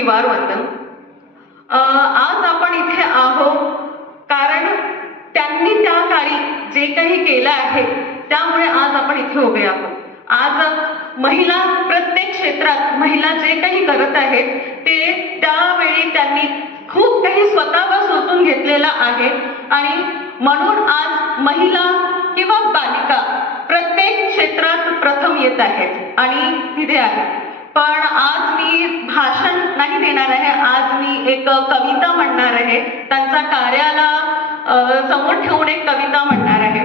वंदन. आज आपण इथे आहोत कारण त्यांनी त्या काळी जे काही केलं आहे त्यामुळे आज आपण इथे उभे आहोत. आज महिला प्रत्येक क्षेत्रात महिला जे काही करत आहेत ते त्यावेळी त्यांनी खूप काही स्वतःवर सोसून घेतलेलं आहे आणि म्हणून आज महिला किंवा बालिका प्रत्येक क्षेत्रात प्रथम येत आहेत आणि तिथे आहेत. पण आज मी भाषण नाही देणार आहे, आज मी एक कविता म्हणणार आहे. त्यांचा कार्याला समोर ठेवून एक कविता म्हणणार आहे.